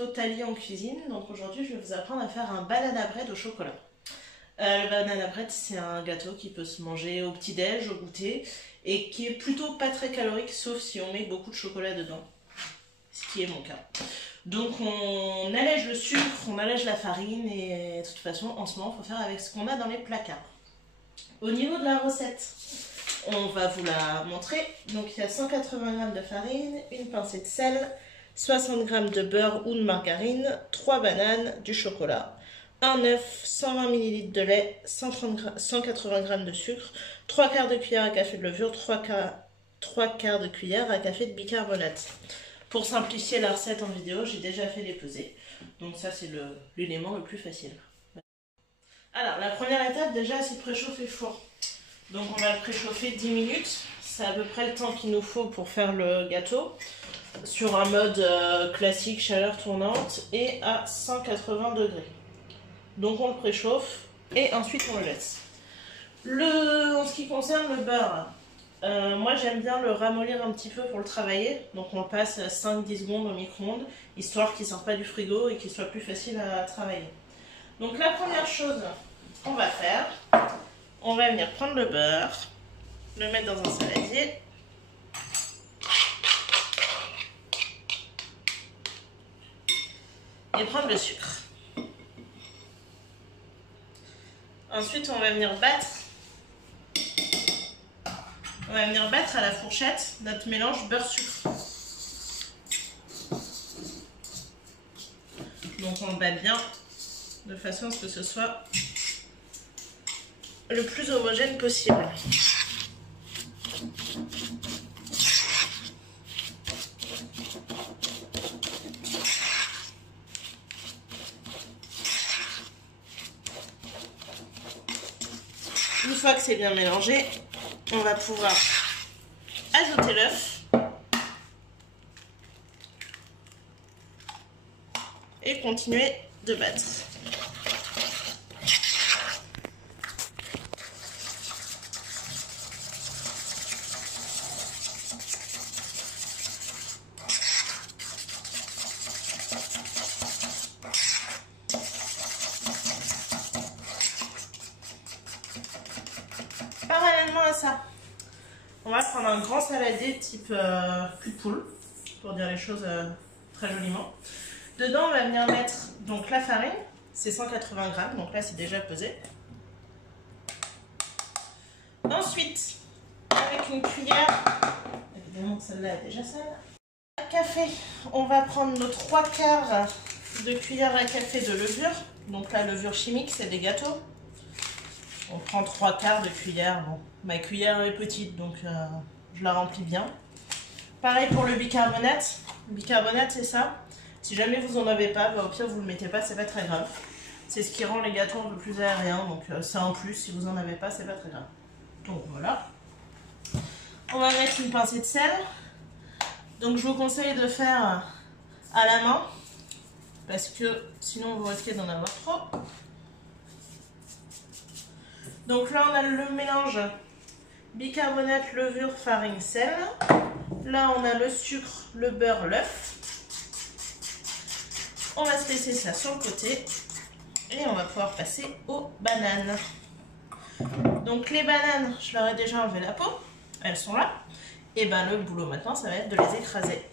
tuto Thalie en cuisine. Donc aujourd'hui je vais vous apprendre à faire un banana bread au chocolat. Le banana bread c'est un gâteau qui peut se manger au petit-déj, au goûter et qui est plutôt pas très calorique sauf si on met beaucoup de chocolat dedans, ce qui est mon cas. Donc on allège le sucre, on allège la farine et de toute façon en ce moment il faut faire avec ce qu'on a dans les placards. Au niveau de la recette, on va vous la montrer. Donc il y a 180 g de farine, une pincée de sel, 60 g de beurre ou de margarine, 3 bananes, du chocolat, un œuf, 120 ml de lait, 180 g de sucre, 3 quarts de cuillère à café de levure, 3 quarts de cuillère à café de bicarbonate. Pour simplifier la recette en vidéo, j'ai déjà fait les pesées. Donc ça c'est l'élément le plus facile. Alors la première étape déjà c'est de préchauffer le four. Donc on va le préchauffer 10 minutes. C'est à peu près le temps qu'il nous faut pour faire le gâteau. Sur un mode classique, chaleur tournante et à 180 degrés. Donc on le préchauffe et ensuite on le laisse. En ce qui concerne le beurre, moi j'aime bien le ramollir un petit peu pour le travailler. Donc on le passe 5-10 secondes au micro-ondes, histoire qu'il ne sorte pas du frigo et qu'il soit plus facile à travailler. Donc la première chose qu'on va faire, on va venir prendre le beurre, le mettre dans un saladier. Et prendre le sucre. Ensuite, on va venir battre. On va venir battre à la fourchette notre mélange beurre-sucre. Donc on le bat bien de façon à ce que ce soit le plus homogène possible. Une fois que c'est bien mélangé, on va pouvoir ajouter l'œuf et continuer de battre. Parallèlement à ça, on va prendre un grand saladier type cul de poule, pour dire les choses très joliment. Dedans, on va venir mettre donc la farine, c'est 180 g, donc là c'est déjà pesé. Ensuite, avec une cuillère, évidemment celle-là est déjà sale, à café, on va prendre nos 3 quarts de cuillère à café de levure. Donc la levure chimique, c'est des gâteaux. On prend 3 quarts de cuillère. Bon, ma cuillère est petite, donc je la remplis bien. Pareil pour le bicarbonate. Le bicarbonate, c'est ça. Si jamais vous en avez pas, bah, au pire, vous le mettez pas, c'est pas très grave. C'est ce qui rend les gâteaux un peu plus aériens, donc ça en plus, si vous en avez pas, c'est pas très grave. Donc voilà. On va mettre une pincée de sel. Donc je vous conseille de faire à la main, parce que sinon vous risquez d'en avoir trop. Donc là on a le mélange bicarbonate, levure, farine, sel. Là on a le sucre, le beurre, l'œuf. On va se laisser ça sur le côté et on va pouvoir passer aux bananes. Donc les bananes, je leur ai déjà enlevé la peau, elles sont là. Et ben le boulot maintenant ça va être de les écraser.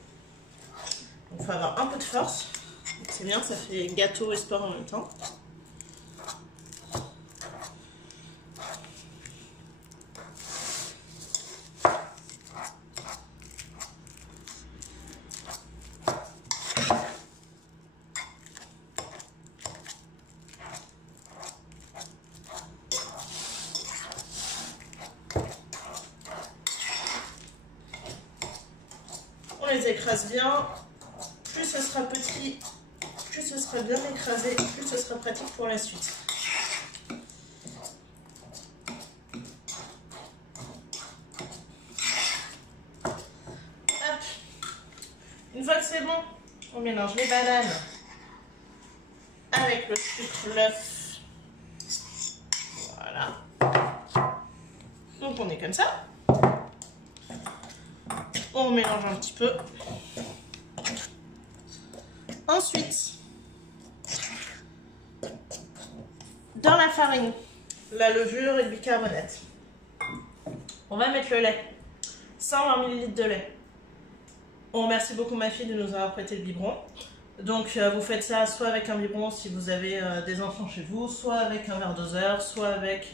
Donc il faut avoir un peu de force. C'est bien, ça fait gâteau et sport en même temps. On les écrase bien, plus ce sera petit, plus ce sera bien écrasé, plus ce sera pratique pour la suite. Hop. Une fois que c'est bon, on mélange les bananes avec le sucre, l'œuf. Voilà. Donc on est comme ça. On mélange un petit peu. Ensuite, dans la farine, la levure et le bicarbonate, on va mettre le lait. 120 ml de lait. On remercie beaucoup ma fille de nous avoir prêté le biberon. Donc vous faites ça soit avec un biberon si vous avez des enfants chez vous, soit avec un verre doseur, soit avec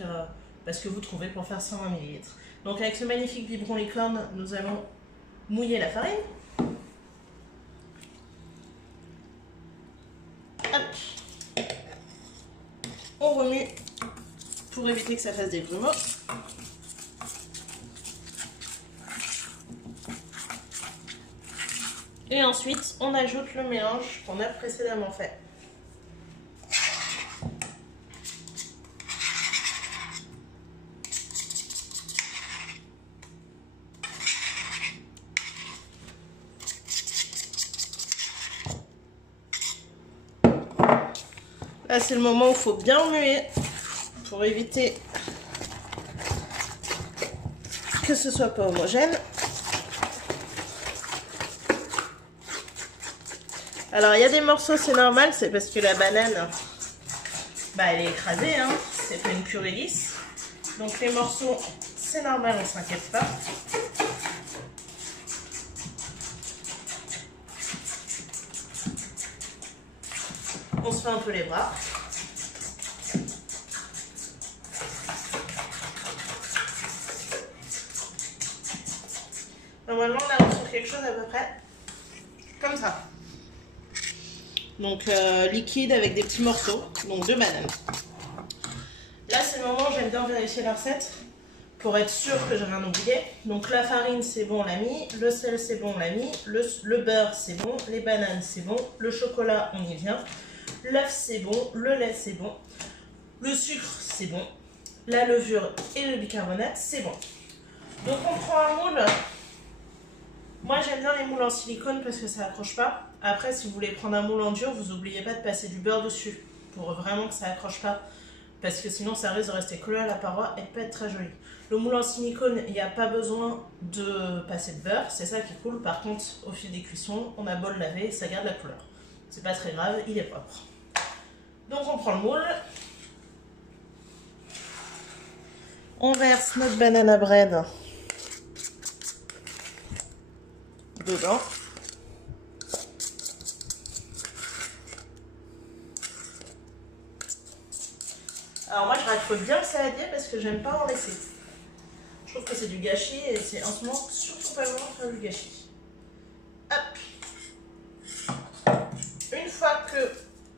ce que vous trouvez pour faire 120 ml. Donc avec ce magnifique biberon licorne, nous allons mouiller la farine. Hop. On remue pour éviter que ça fasse des grumeaux. Et ensuite, on ajoute le mélange qu'on a précédemment fait. Là, c'est le moment où il faut bien remuer pour éviter que ce soit pas homogène. Alors, il y a des morceaux, c'est normal, c'est parce que la banane, elle est écrasée, hein, c'est pas une purée lisse. Donc, les morceaux, c'est normal, on s'inquiète pas. On se fait un peu les bras. Normalement, là, on trouve quelque chose à peu près comme ça. Donc liquide avec des petits morceaux, donc de banane. Là c'est le moment où j'aime bien vérifier la recette pour être sûr que j'ai rien oublié. Donc la farine c'est bon, on l'a mis, le sel c'est bon, on l'a mis, le beurre c'est bon, les bananes c'est bon, le chocolat on y vient, l'œuf c'est bon, le lait c'est bon, le sucre c'est bon, la levure et le bicarbonate c'est bon. Donc on prend un moule. Moi j'aime bien les moules en silicone parce que ça accroche pas. Après si vous voulez prendre un moule en dur, vous n'oubliez pas de passer du beurre dessus pour vraiment que ça accroche pas. Parce que sinon ça risque de rester collé à la paroi et de pas être très joli. Le moule en silicone, il n'y a pas besoin de passer de beurre, c'est ça qui est cool. Par contre au fil des cuissons, on a beau le laver, ça garde la couleur. C'est pas très grave, il est propre. Donc on prend le moule. On verse notre banana bread dedans. Alors moi je raccroche bien le saladier parce que j'aime pas en laisser. Je trouve que c'est du gâchis et c'est en ce moment surtout pas le moment de faire du gâchis. Hop. Une fois que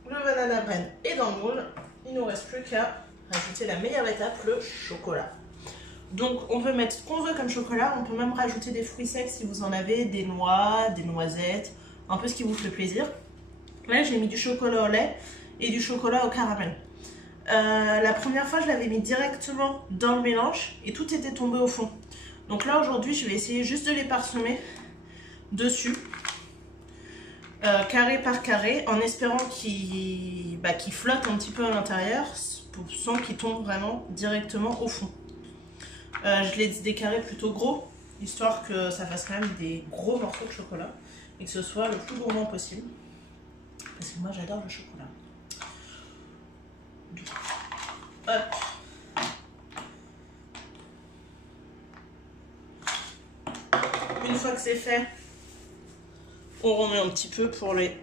le banana bread est dans le moule, il ne nous reste plus qu'à rajouter la meilleure étape, le chocolat. Donc on peut mettre ce qu'on veut comme chocolat, on peut même rajouter des fruits secs si vous en avez, des noix, des noisettes, un peu ce qui vous fait plaisir. Là j'ai mis du chocolat au lait et du chocolat au caramel. La première fois je l'avais mis directement dans le mélange et tout était tombé au fond. Donc là aujourd'hui je vais essayer juste de les parsemer dessus, carré par carré, en espérant qu'ils flottent un petit peu à l'intérieur sans qu'ils tombent vraiment directement au fond. Je les décarré plutôt gros, histoire que ça fasse quand même des gros morceaux de chocolat et que ce soit le plus gourmand possible. Parce que moi j'adore le chocolat. Hop. Une fois que c'est fait, on remet un petit peu pour les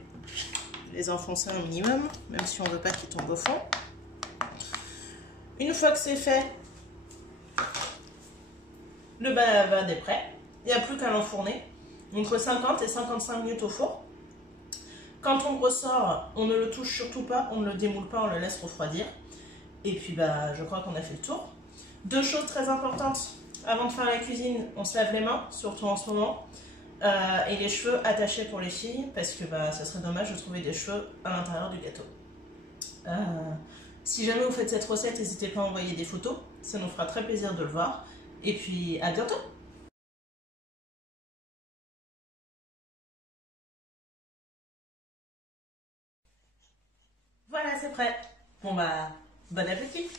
enfoncer un minimum, même si on ne veut pas qu'ils tombent au fond. Une fois que c'est fait, le banana est prêt. Il n'y a plus qu'à l'enfourner entre 50 et 55 minutes au four. Quand on ressort, on ne le touche surtout pas, on ne le démoule pas, on le laisse refroidir. Et puis je crois qu'on a fait le tour. Deux choses très importantes avant de faire la cuisine, on se lave les mains, surtout en ce moment. Et les cheveux attachés pour les filles, parce que ça serait dommage de trouver des cheveux à l'intérieur du gâteau. Si jamais vous faites cette recette, n'hésitez pas à envoyer des photos, ça nous fera très plaisir de le voir. Et puis à bientôt! Voilà, c'est prêt. Bon bon appétit!